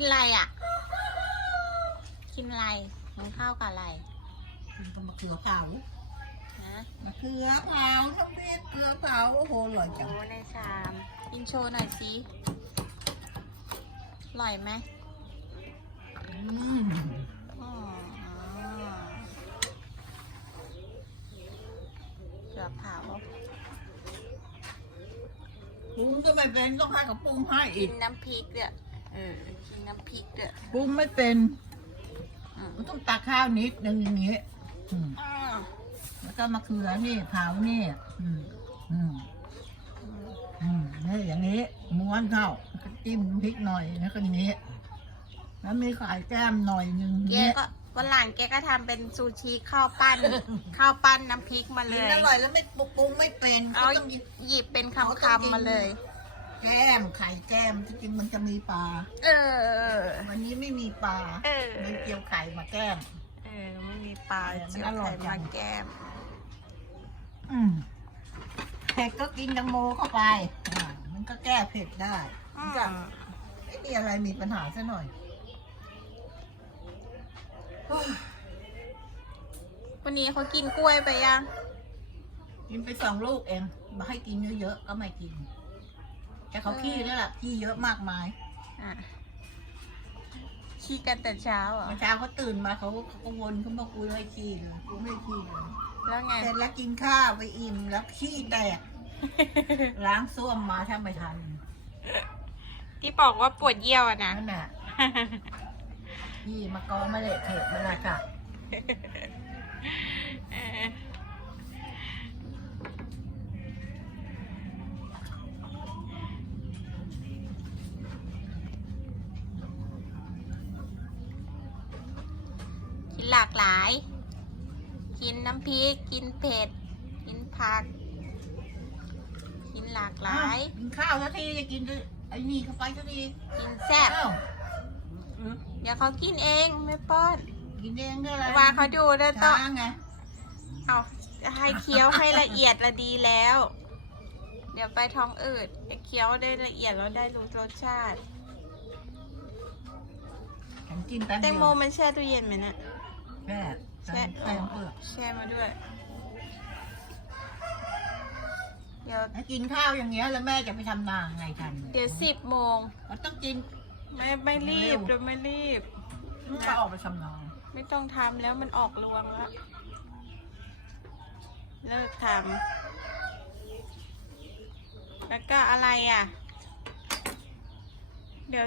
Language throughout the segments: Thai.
กินอะไรอะ กินอะไรกินข้าวกับอะไรกินกับมะเขือเผานะมะเขือเผาทั้งเม็ดเกลือเผาโอ้โหอร่อยจังโอ้ในชามกินโชว์หน่อยสิอร่อยไหมอืมอ๋อเกือบเผาปรุงก็ไม่เป็นต้องให้เขาปรุงให้กิอีนกน้ำพริกเนี่ยเออกินน้ำพริกเนี่ยปรุงไม่เป็นอืมมันต้องตักข้าวนิดนึงอย่างนี้อืมอ้าวแล้วก็มะเขือนี่เผานี่อืมอืมอืมนี่อย่างนี้ม้วนเข้าแล้วก็จิ้มพริกหน่อยแล้วก็อย่างนี้ แล้วมีไข่แก้มหน่อยหนึงแกก็วันหลังแกก็ทำเป็นซูชิข้าวปั้น ข้าวปั้นน้ำพริกมาเลกินย อร่อยแล้วไม่ปรุงไม่เป็นเอาเขาต้องหยิบหยิบเป็นคำคำๆมาเลย แก้มไข่แก้มที่จริงมันจะมีปลา เออ วันนี้ไม่มีปลาเออมันเจียวไข่มาแก้ม เออไม่มีปลาเออมันเจียวอร่อไข่ยจัมางแก้ม อืมเผ็ดก็กินดังโมเข้าไปอ่ามันก็แก้เผ็ดได้อืมันมก็ไม่มีอะไรมีปัญหาซะหน่อยโอ้ยวันนี้เขากินกล้วยไปยัง กินไปสองลูกเองมาให้กินเยอะๆก็ไม่กิน แต่เขาขี้แล้วล่ะขี้เยอะมากมายอะขี้กันแต่เช้าเหรอเมื่อเช้าเขาตื่นมาเขาเขาก็วนเขาบอกกูให้ขี้เลยกูไม่ให้ขี้เลยแล้วไง เสร็จแล้วกินข้าวไปอิ่มแล้วขี้แตก ล้างส้วมมาถ้าไม่ทันที่บอกว่าปวดเยี่ยวอะนะนั่นน่ะขี้มากองมาเละเทะมาละค่ะ เออ กินหลากหลาย กินน้ำพริก กินเผ็ด กินผัก กินหลากหลาย กินข้าวสักทีจะกินไอ้นี่เข้าไปสักทีกินแซ่บอ้าวเดี๋ยวเขากินเองไม่ป้อน กินเองก็อะไรวางเขาดูแล้วต้ช้าอง ไงเอาให้เคี้ยวให้ละเอียดละดีแล้ว เดี๋ยวไปท้องอืดให้เคี้ยวได้ละเอียดแล้วได้รู้รสชาติ ฉันกินแป๊บแตเดีงยวโมมันแช่ตู้เย็นไหมเนะ แค่ใส่ใส่เปลือกแช่มาด้วย เดี๋ยวให้กินข้าวอย่างเงี้ยแล้วแม่จะไปทำนาไงทันเดี๋ยวสิบโมงมันต้องกินไม่ไม่รีบเร็วเดี๋ยวไม่รีบมันก็ออกไปทำนาไม่ต้องทำแล้วมันออกรวงแล้วเลิกทำแล้วก็อะไรอะ เดี๋ยว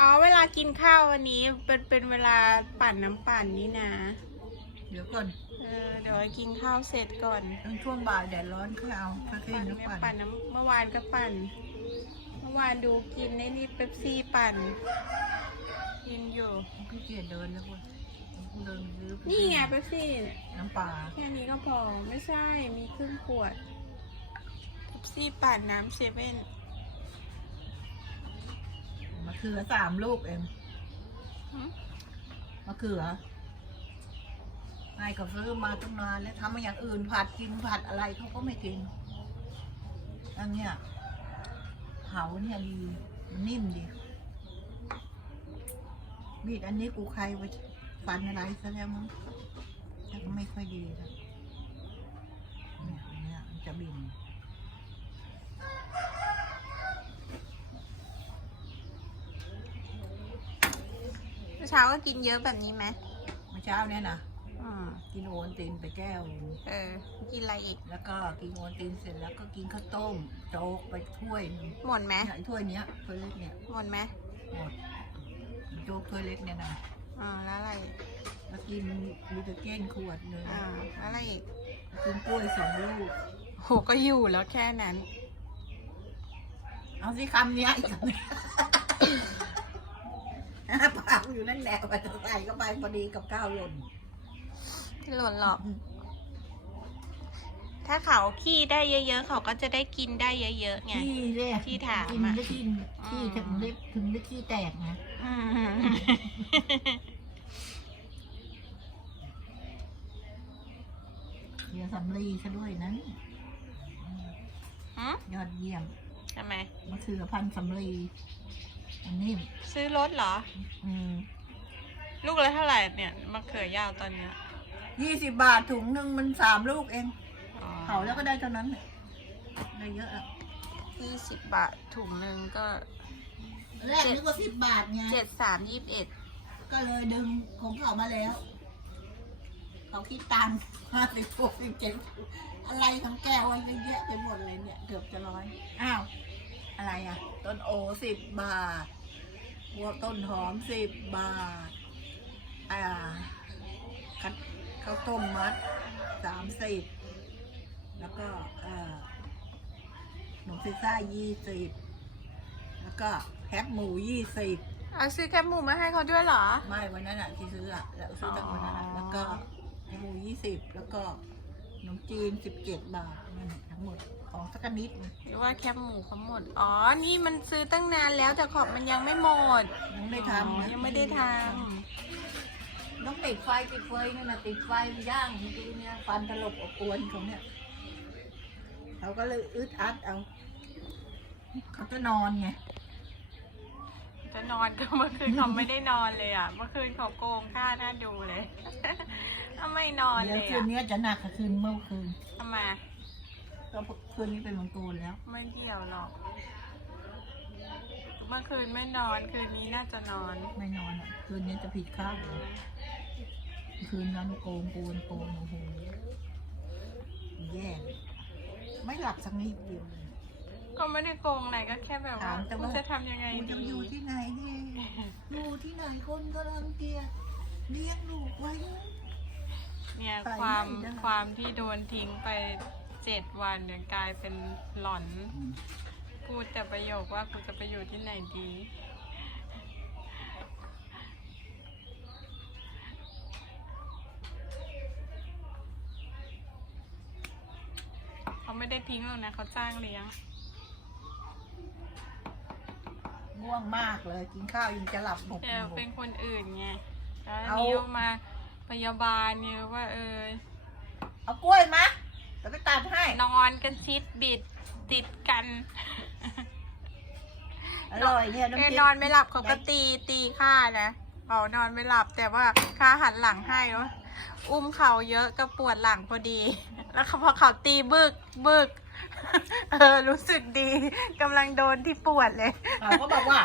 อ๋อเวลากินข้าววันนี้เป็นเป็นเวลาปั่นน้ำปั่นนี่นะ เดี๋ยวก่อนเออเดี๋ยวกินข้าวเสร็จก่อนตอนช่วงบ่ายแดดร้อนค่อยเอาค่อยๆปั่นน้ำไม่ปั่นปั่นน้ำเมื่อวานก็ปั่น เมื่อวานดูกินในนี่เป๊ปซี่ปั่น กินอยู่พี่เกียจเดินแล้วเว้ยกูเดินซื้อนี่ไงเป๊ปซี่เนี่ยน้ำปลาแค่นี้ก็พอไม่ใช่มีครึ่งขวดเป๊ปซี่ปั่นน้ำเซเว่นมะเขือสามลูกเองหึมะเขือไอ้ก็ซื้อมาตั้งนานแล้วทำมาอย่างอื่นผัดกินผัดอะไรเขาก็ไม่กิน อันเนี้ยเผาเนี่ยดีมันนิ่มดี มีดอันนี้กูใครไปฟันอะไรซะแล้วมั้งแต่ก็ไม่ค่อยดีนะเนี่ยอันเนี้ยมันจะบิน เมื่อเช้าก็กินเยอะแบบนี้ไหมเมื่อเช้าเนี่ยนะอืมกินโอวัลตินไปแก้วหนึ่งเออ กินอะไรอีก แล้วก็กินโอวัลตินเสร็จแล้วก็กินข้าวต้มโจ๊กไปถ้วยหนึงหมดไหมเนี่ยไอ้ถ้วยเนี้ยถ้วยเล็กเนี่ยหมดไหมหมดโจ๊กถ้วยเล็กเนี่ยนะอ่าแล้วอะไรอีกแล้วกินลูเทเก้นขวดหนึ่งอ่าแล้วอะไรอีกกินกล้วยสองลูกโหก็อยู่แล้วแค่นั้น เอาสิคำเนี้ยอีกคำเนี้ยปากอยู่นั่นแหละไปใส่ก็ไปพอดีกับข้าวหล่นหล่นหรอก ถ้าเขาขี้ได้เยอะ ๆ เขาก็จะได้กินได้เยอะๆไง ขี้เลยที่ถามกินอะ ได้กินขี้อืมถึงได้ถึงได้ขี้แตกนะอืมเดี๋ยวสำลีซะด้วยนั้นหืมยอดเยี่ยมทำไมมะเขือพันธุ์สำลี มันนิ่มซื้อรถเหรอ อืมลูกละเท่าไหร่เนี่ยมะเขือยาวตอนเนี้ยยี่สิบบาทถุงหนึ่งมันสามลูกเองอ๋อเผาแล้วก็ได้เท่านั้นแหละได้เยอะอะยี่สิบบาทถุงหนึ่งก็แรกนึกว่าสิบบาทไง เจ็ดสามยี่สิบเอ็ดก็เลยดึงของเขามาแล้ว เขาคิดตังค์ห้าสิบหกสิบเจ็ดอะไรของแกวะเยอะแยะไปหมดเลยเนี่ย เกือบจะร้อย อ้าว อะไรอะต้นโอสิบบาทบัวต้นหอมสิบบาท อ่าคัดข้าวต้มมัดสามสิบแล้วก็เอ่อขนมพิซซ่ายี่สิบแล้วก็แคบหมูยี่สิบเอาซื้อแคบหมูมาให้เขาด้วยเหรอ ไม่วันนั้นอะที่ซื้ออะแล้วซื้อจากวันนั้นอะอ๋อแล้วก็หมูยี่สิบแล้วก็ข นมจีนสิบเจ็ดบาทนั่นแหละทั้งหมดของสักนิดนึงหรือว่าแคบหมูเขาหมด อ๋อ นี่มันซื้อตั้งนานแล้วแต่ขอบมันยังไม่หมดยังไม่อ๋อทำนะยังไม่ได้ทต้องติดไฟติดไฟนั่นน่ะติดไฟย่างเมื่อกี้เนี่ยฟันตลบอบอวนเขาเนี่ยเขาก็เลยอึดอัดเอา เขาก็นอนไงำ จะนอนก็เมื่อคืนเขาไม่ได้นอนเลยอะ เมื่อคืนเขาโกงค่าน่าดูเลยถ้าไม่นอนเดี๋เลยยวคืนอะนี้จะหนักกว่าคืนเมื่อคืนทำไมก็คืนนี้เป็นมังกรแล้ว ไม่เกี่ยวหรอก เมื่อคืนไม่นอนคืนนี้น่าจะนอน ไม่นอนอะ คืนนี้จะผิดคาดเลยคืนนั้นโกงโกนโกงโอ้โหแย่เลยไม่หลับสักนิดเดียวเลย ก็ไม่ได้โกงอะไรก็แค่แบบว่าถามแต่กูว่าจะทำยังไงกูจะดีอยู่ที่ไหนดีอยู่ที่ไหนคนก็รังเกียจเลี้ยงลูกไว้ เนี่ยไปความไม่ได้ ความที่โดนทิ้งไปเจ็ดวันเนี่ยกลายเป็นหลอน พูดแต่ประโยคว่ากูจะไปอยู่ที่ไหนดี เขาไม่ได้ทิ้งหรอกนะเขาจ้างเลี้ยง ง่วงมากเลย กินข้าวยังจะหลับหมกแต่เป็นคนอื่นไงแล้วอันเอานี้ออกมาพยาบาลเนี่ยว่าเออ เอากล้วยมาจะไปตัดให้นอนกันชิดบิดติดกันอร่อยเนี่ยน้ำเอพอริกนอนไม่หลับเขาก็ตีตีข้านะอ๋อนอนไม่หลับแต่ว่าข้าหันหลังให้เนอะอุ้มเขาเยอะก็ปวดหลังพอดี แล้วเขาพอเขาตีบึกบึก เออ รู้สึกดีกำลังโดนที่ปวดเลย เขาก็บอกว่า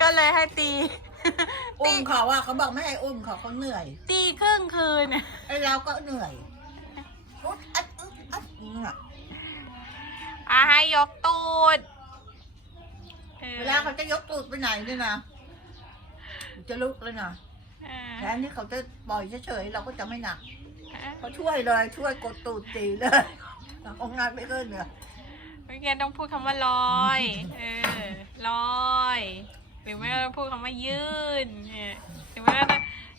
ก็เลยให้ตี อุ้มเขาว่าเขาบอกไม่ให้อุ้มเขาเขาเหนื่อยตีครึ่งคืน ไอ้เราก็เหนื่อยอุ๊ดอัดอุ๊ดอัดเนี่ยอะให้ยกตูดออเวลาเขาจะยกตูดไปไหนเนี่ยนะจะลุกเลยนะเออแทนที่เขาจะปล่อยเฉยๆเราก็จะไม่หนักเออเขาช่วยเลยช่วยกดตูดตีเลยเราคงงานไม่ขึ้นเนี่ย เมื่อกี้ต้องพูดคำว่าลอย เออลอย หรือไม่ก็ต้องพูดคำว่ายืนเนี่ยหรือไม่ก็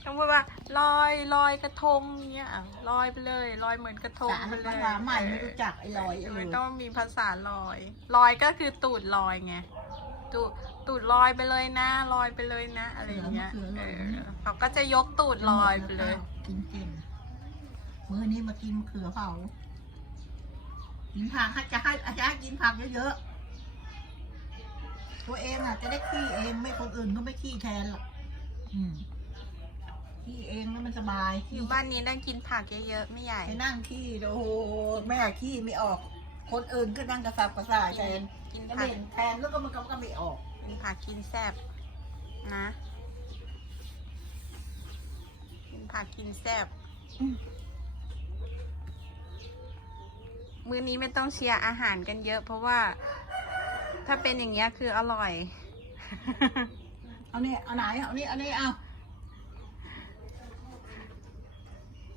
ต้องพูดว่าลอยลอยกระทงเนี่ยอะลอยไปเลย ลอยเหมือนกระทงสารไปเลภายษาใหม่ไม่รู้จักไอ้ลอยไอ้เลมันยต้องมีภาษาลอย ลอยก็คือตูดลอยไงตูดตูดลอยไปเลยนะ ลอยไปเลยนะ อะไรอย่างเงี้ยเออเขาก็จะยกตูดลอยไปเลย กินเก่งมื้อนี้มากินมะเขือเผา กินผักจะให้อาจารย์กินผักเยอะๆ ตัวเองอะ จะได้ขี้เองไม่คนอื่นก็ไม่ขี้แทนหรอกอืมขี้เองแล้วมันสบายอขี้ยู่บ้านนี้ได้กินผักเยอะๆ ไม่ใหญ่ ไปนั่งขี้โอ้โหแม่ขี้ไม่ออก คนอื่นก็นั่งกระสับกระส่ายแทนกินก็ผัไม่กเห็นแทนแล้วก็มันก็ก็ไม่ออก กินผักกินแซ่บนะ กินผักกินแซ่บอืม มื้อนี้ไม่ต้องเชียร์อาหารกันเยอะ เพราะว่า ถ้าเป็นอย่างเงี้ยคืออร่อย เอาเนี่ยเอาไหนเอานี่เอานี่เอา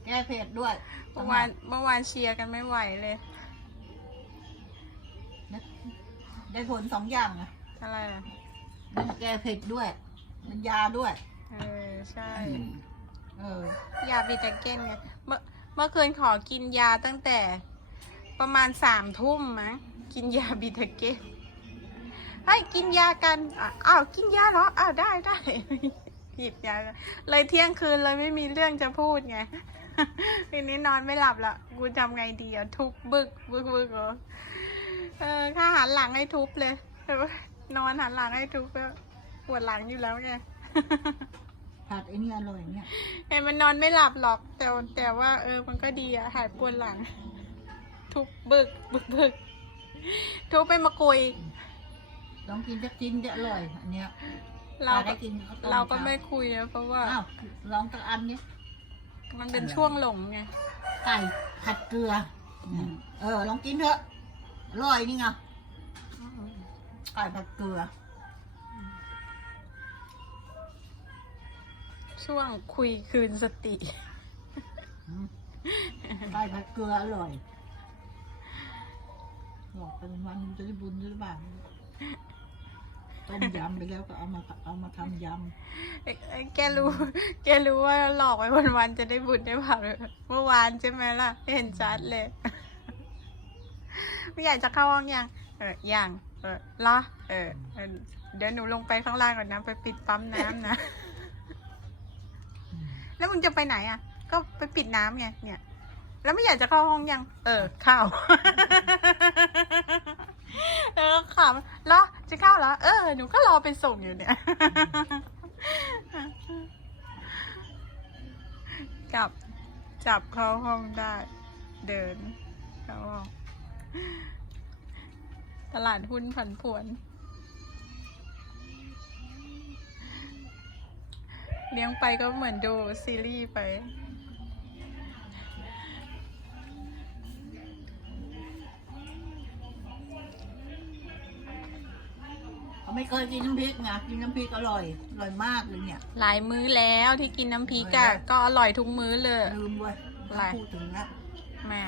แก้เผ็ดด้วยเมื่อวานเมื่อวานเชียร์กันไม่ไหวเลย ได้ผลสองอย่างนะอะไรอะมันแก้เผ็ดด้วย มันยาด้วย เออ ใช่ เออ ยาบิตาเก้นไงเมื่อเมื่อคืนขอกินยาตั้งแต่ ประมาณสามทุ่มมั้งกินยาบิตาเก้นให้กินยากันอะอ้าวกินยาเหรออ้าวได้ได้หยิบยาเลยเที่ยงคืนเลยไม่มีเรื่องจะพูดไงทีนี้นอนไม่หลับละกูทำไงดีอะทุบบึกบึกบึกเหรอเออถ้าหันหลังให้ทุบเลยนอนหันหลังให้ทุบแล้วปวดหลังอยู่แล้วไงผัดไอ้นี่อร่อยเนี่ยเห็นมันนอนไม่หลับหรอกแต่แต่ว่า เออมันก็ดีอะหายปวดหลัง ทุบบึกบึกบึกทุบไปมากุย ลองกินสักชิ้นจะอร่อยอันเนี้ยเราพก็ได้กินข้วต้เราก็ไม่คุยนะเพราะว่า อ้าวลองสักอันเนี้ยมันเป็นช่วงหลงไงไก่ผัดเกลืออเออ ลองกินเถอะอร่อยนี่ไงไก่ผัดเกลือ ช่วงคุยคืนสติอืมไก่ผัดเกลืออร่อย บอกเป็นวันจะได้บุญหรือเปล่าต้มยำไปแล้วก็เอามาเอามาทำยเอ้ยเอ้ยแกรู้ แกรู้ว่าหลอกไปวันๆจะได้บุญได้เปล่าเมื่อวานใช่ไหมล่ะ เห็นชัดเลยไม่อยากจะเข้าห้องยังเออยังเออเหรอเออเออเดี๋ยวหนูลงไปข้างล่างก่อนนะไปปิดปั๊มน้ำนะำแล้วมึงจะไปไหนอะ ก็ไปปิดน้ำไงเนี่ย แล้วไม่อยากจะเข้าห้องยัง เออเข้า เออขำเหรอจะเข้าเหรอเออ หนูก็รอไปส่งอยู่เนี่ยกลับ จับเข้าห้องได้ เดินเข้าห้องตลาดหุ้นผันผวน เลี้ยงไปก็เหมือนดูซีรีส์ไป ไม่เคยกินน้ำพริกไงกินน้ำพริกอร่อยอร่อยมากเลยเนี่ย หลายมื้อแล้วที่กินน้ำพริกอะเออก็อร่อยทุกมื้อเลย ลืมเว้ยอะไรพูดถึงแล้วแม่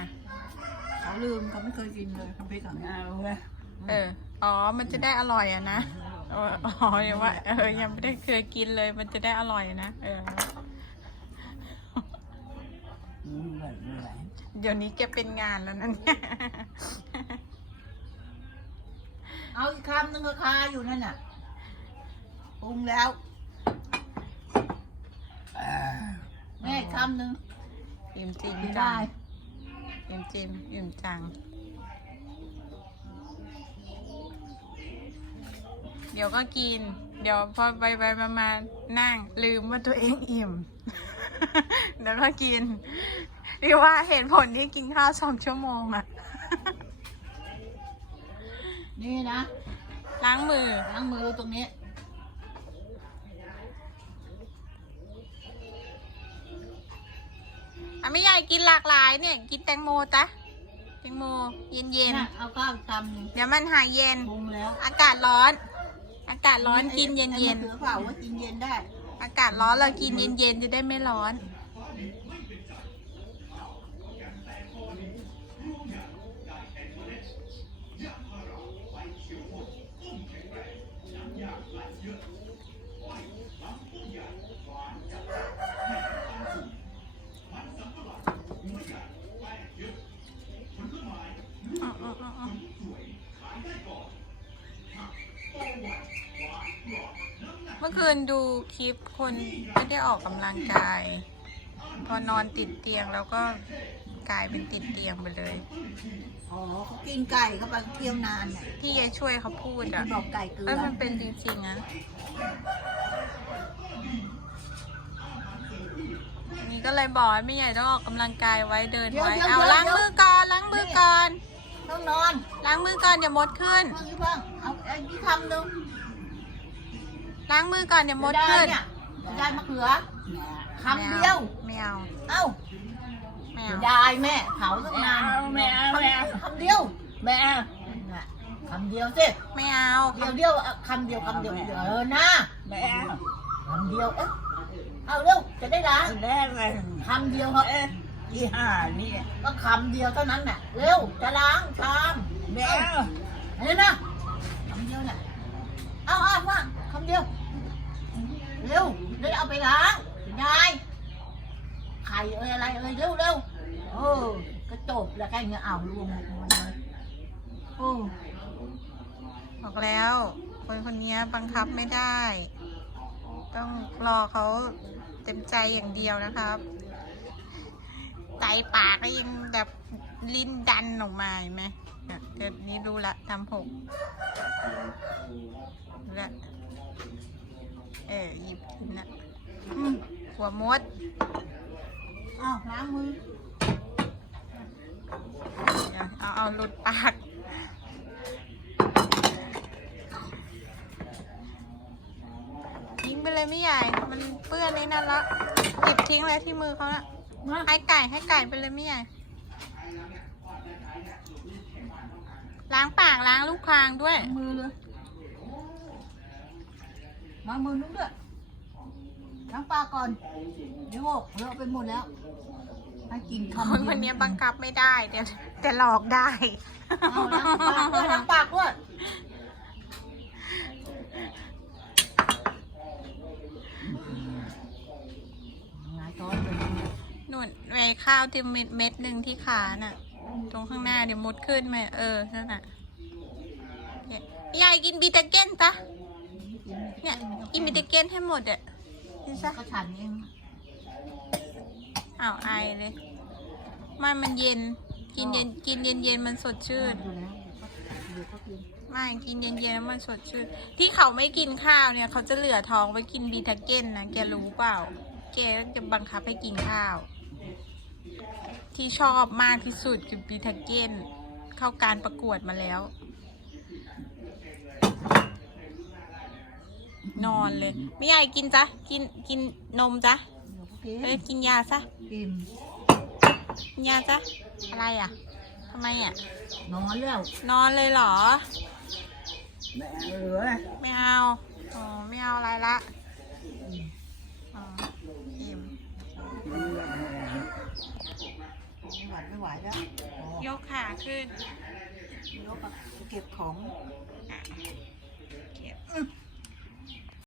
เขาลืมเขาไม่เคยกินเลยน้ำพริกของเราเว้ยเออ อ๋อ มันจะได้อร่อยอะนะเอออ๋อยังว่าเออยังไม่ได้เคยกินเลย มันจะได้อร่อยนะเออ เดี๋ยวนี้แกเป็นงานแล้วนั่นเนี่ย เอาอีกคำหนึงก็คาอยู่นั่นน่ะปรุงแล้วแม่อีกคำหนึ่งอิ่มจริงกินจัได้งอิ่มจริงอิ่มจัง เดี๋ยวก็กิน เดี๋ยวพอไปไปมามานั่งลืมว่าตัวเองอิ่ม เดี๋ยวก็กินเรียกว่าเห็นผลที่กินข้าวสองชั่วโมงอะ นี่นะล้างมือ ล้างมือตรงนี้ อะไม่ใหญ่กินหลากหลายเนี่ย กินแตงโมจ้ะแตงโม เย็นเย็นนะเอาข้าวอีกคำหนึ่งๆเดี๋ยวมันหายเย็น ปรุงแล้วอากาศร้อน อากาศร้อนกินเย็นไอ้เย็นมะเขือเปล่าว่ากินเย็นได้ อากาศร้อนเรากินเย็นเย็นๆจะได้ไม่ร้อน เมื่อ คืนดูคลิปคนไม่ได้ออกกำลังกาย พอนอนติดเตียงแล้วก็กลายเป็นติดเตียงไปเลย อ๋อเขากินไก่เขาไปเที่ยวนานเนี่ยที่ยายช่วยเขาพูดที่อะบอกไก่เกลืเอ้อยมันเป็นจริงๆนะนี่ก็เลยบอกให้ไม่ใหญ่ต้องออกกำลังกายไว้เดินไว้เอาล้างมือก่อนล้างมือก่อน ต้องนอนล้างมือก่อนอย่ามดขึ้น เพิ่งอีกเพิ่งเอาไอ้ที่คำหนึ่ง ล้างมือก่อนอย่ามดได้ขึ้นเนี่ยได้มะเขือคำเดียวไม่เอาเอ้าไม่เอาได้แม่เผาตั้งนานไม่เอาไม่เอาคำเดียวแม่เอาน่ะคำเดียวสิไม่เอาเดียวเดียวเอาคำเดียวคำเดียวเออนะแม่เอาคำเดียวเอ๊ะเอาเร็วจะได้ล้างแม่เลยคำเดียวครับเอ๊ะยี่ห้านี่ก็คำเดียวเท่านั้นน่ะเร็วจะล้างชามแม่เอาเห็นนะคำเดียวเนี่ยเอาเอาว่าคำเดียว เร็วได้เอาไปล้างยายไข่เอ้ยอะไรเอ้ยเร็วเร็วเออก็จบแล้วแค่เงี้ยเอารวมหมดเลยโอ้บอกแล้ว คนคนนี้บังคับไม่ได้ ต้องรอเขาเต็มใจอย่างเดียวนะครับไตปากก็ยังแบบลิ้นดันออกมาเห็นไหมเนี่ดี๋ยวนี้รู้ละทำหกละ เออหยิบกินนะอืมหัวมดอ้าวล้างมือเดี๋ยวเอาเอาหลุดปากทิ้งไปเลยไม่ใหญ่ มันเปื้อนในนั่นละหยิบทิ้งเลยที่มือเขาน่ะมาให้ไก่ให้ไก่ไปเลยไม่ใหญ่ ล้างปากล้างลูกคางด้วยล้างมือเลย มามือนุ้งด้วยล้างปากก่อนเดี๋ยวหกเลอะไปหมดแล้วให้กินคคำนเดียวคนนี้บังคับไม่ได้แต่แต่หลอกได้ เอาล้างปากด้วยล้างปากด้วยหงายท้องเลยนุ่นไอ้ข้าวที่เม็ดเม็ดหนึ่งที่ขาน่ะ ตรงข้างหน้าเดี๋ยวมุดขึ้นมาเออนั่นน่ะเนี่ยยายกินบีตาเก้นปะ เนี่ยกินบีตาเก้นให้หมดอะกินซะก็ฉันเองอ้าวไอเลย มันมันเย็น กินเย็นกินเย็นเย็นมันสดชื่นอยู่แล้วเดี๋ยวก็กินไม่กินเย็นๆแล้วมันสดชื่น ที่เขาไม่กินข้าวเนี่ย เขาจะเหลือท้องไว้กินบีทาเก้นนะแกรู้เปล่า แกก็จะบังคับให้กินข้าว ที่ชอบมากที่สุดคือบีทาเก้นเข้าการประกวดมาแล้ว นอนเลย ไม่ใหญ่กินจ้ะกินกินนมจ้ะเดี๋ยวก็กินเอ้ยกินยาซะกินกินยาจ้ะอะไรอะทำไมอะ นอนแล้วนอนเลยเหรอ แม่เหลือไม่เอา อ๋อ ไม่เอาอะไรละ อ๋ออิ่มไม่ไหวไม่ไหวแล้วอ๋อยกขาขึ้น ยกอะเก็บของอะ